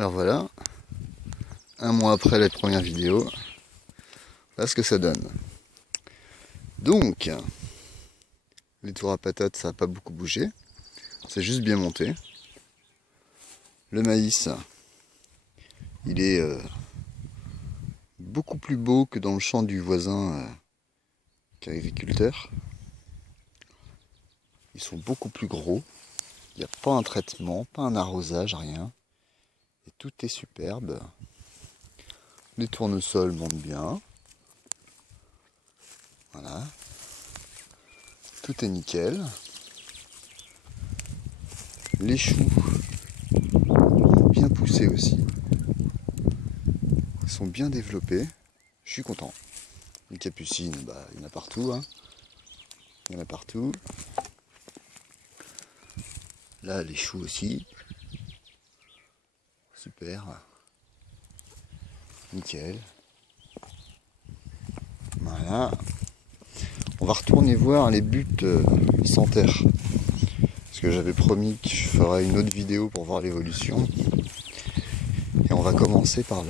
Alors voilà, un mois après la première vidéo, voilà ce que ça donne. Donc, les tours à patates, ça n'a pas beaucoup bougé, c'est juste bien monté. Le maïs, il est beaucoup plus beau que dans le champ du voisin qui est agriculteur. Ils sont beaucoup plus gros, il n'y a pas un traitement, pas un arrosage, rien. Et tout est superbe. Les tournesols montent bien. Voilà. Tout est nickel. Les choux ont bien poussé aussi. Ils sont bien développés. Je suis content. Les capucines, bah, il y en a partout. Hein. Il y en a partout. Là, les choux aussi. Super. Nickel. Voilà. On va retourner voir les buts sans terre. Parce que j'avais promis que je ferais une autre vidéo pour voir l'évolution. Et on va commencer par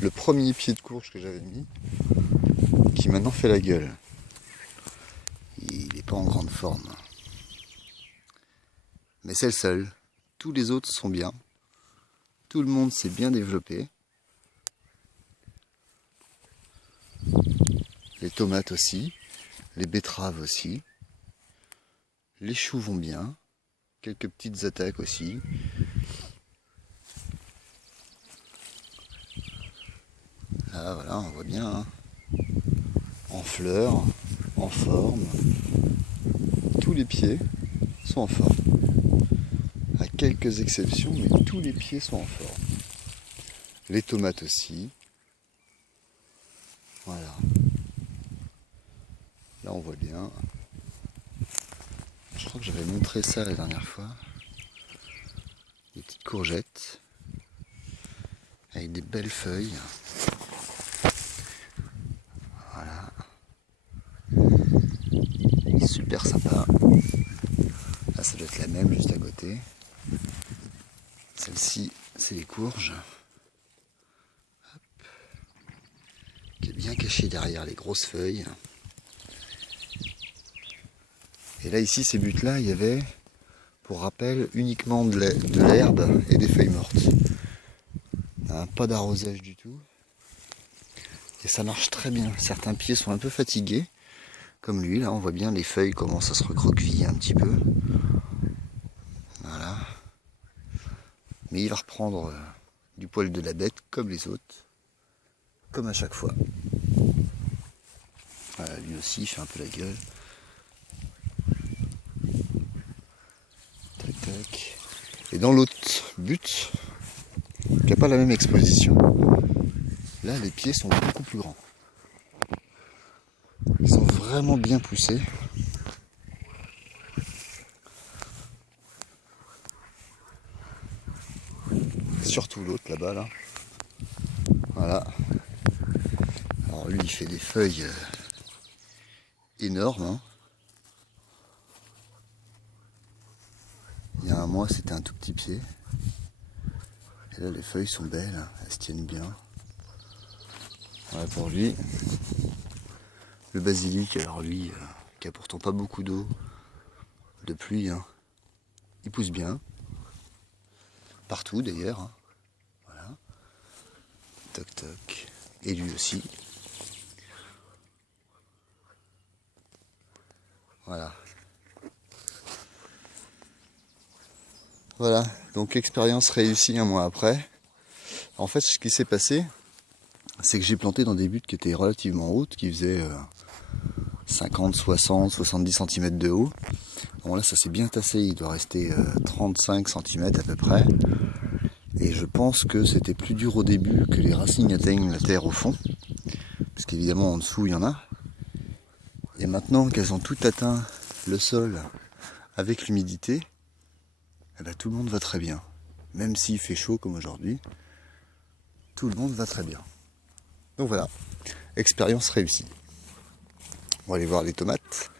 le premier pied de courge que j'avais mis, qui maintenant fait la gueule. Il n'est pas en grande forme. Mais c'est le seul. Tous les autres sont bien. Tout le monde s'est bien développé. Les tomates aussi. Les betteraves aussi. Les choux vont bien. Quelques petites attaques aussi. Là, voilà, on voit bien. Hein. En fleurs, en forme. Tous les pieds sont en forme. À quelques exceptions, mais tous les pieds sont en forme. Les tomates aussi. Voilà. Là, on voit bien. Je crois que j'avais montré ça la dernière fois. Des petites courgettes. Avec des belles feuilles. Voilà. Super sympa. Là, ça doit être la même juste à côté. Celle-ci, c'est les courges. Hop. Qui est bien cachée derrière les grosses feuilles. Et là, ici, ces buttes-là, il y avait, pour rappel, uniquement de l'herbe et des feuilles mortes. Pas d'arrosage du tout. Et ça marche très bien. Certains pieds sont un peu fatigués. Comme lui, là, on voit bien les feuilles commencent à se recroqueviller un petit peu. Voilà. Mais il va reprendre du poil de la bête comme les autres. Comme à chaque fois. Voilà, lui aussi, il fait un peu la gueule. Tac, tac. Et dans l'autre but, qui n'a pas la même exposition, là, les pieds sont beaucoup plus grands. Ils sont vraiment bien poussés. Surtout l'autre là-bas, là. Voilà. Alors lui, il fait des feuilles énormes. Hein. Il y a un mois, c'était un tout petit pied. Et là, les feuilles sont belles. Hein. Elles se tiennent bien. Voilà pour lui. Le basilic, alors lui, qui a pourtant pas beaucoup d'eau, de pluie, hein. Il pousse bien. Partout d'ailleurs. Hein. Voilà. Toc toc. Et lui aussi. Voilà. Voilà. Donc expérience réussie un mois après. En fait, ce qui s'est passé, c'est que j'ai planté dans des buttes qui étaient relativement hautes, qui faisaient 50, 60, 70 cm de haut. Bon là, ça s'est bien tassé, il doit rester 35 cm à peu près. Et je pense que c'était plus dur au début que les racines atteignent la terre au fond. Parce qu'évidemment, en dessous, il y en a. Et maintenant qu'elles ont toutes atteint le sol avec l'humidité, eh ben, tout le monde va très bien. Même s'il fait chaud comme aujourd'hui, tout le monde va très bien. Donc voilà, expérience réussie. On va aller voir les tomates,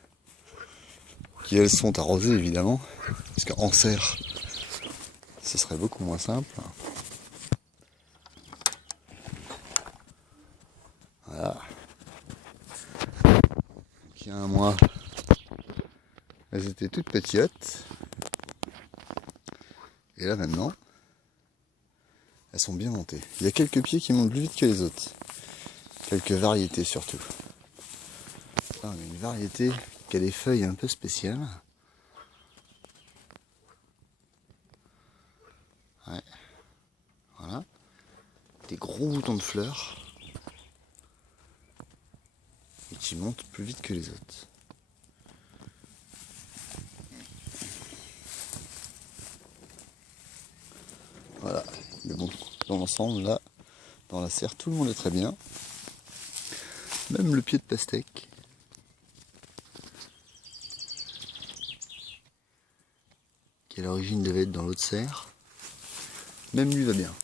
qui elles sont arrosées évidemment, parce qu'en serre, ce serait beaucoup moins simple. Voilà. Donc, il y a un mois, elles étaient toutes petiotes. Et là maintenant, elles sont bien montées. Il y a quelques pieds qui montent plus vite que les autres. Quelques variétés surtout. Là, on a une variété qui a des feuilles un peu spéciales. Ouais. Voilà. Des gros boutons de fleurs. Et qui montent plus vite que les autres. Voilà. Mais bon, dans l'ensemble, là, dans la serre, tout le monde est très bien. Même le pied de pastèque. Qui à l'origine devait être dans l'autre serre. Même lui va bien.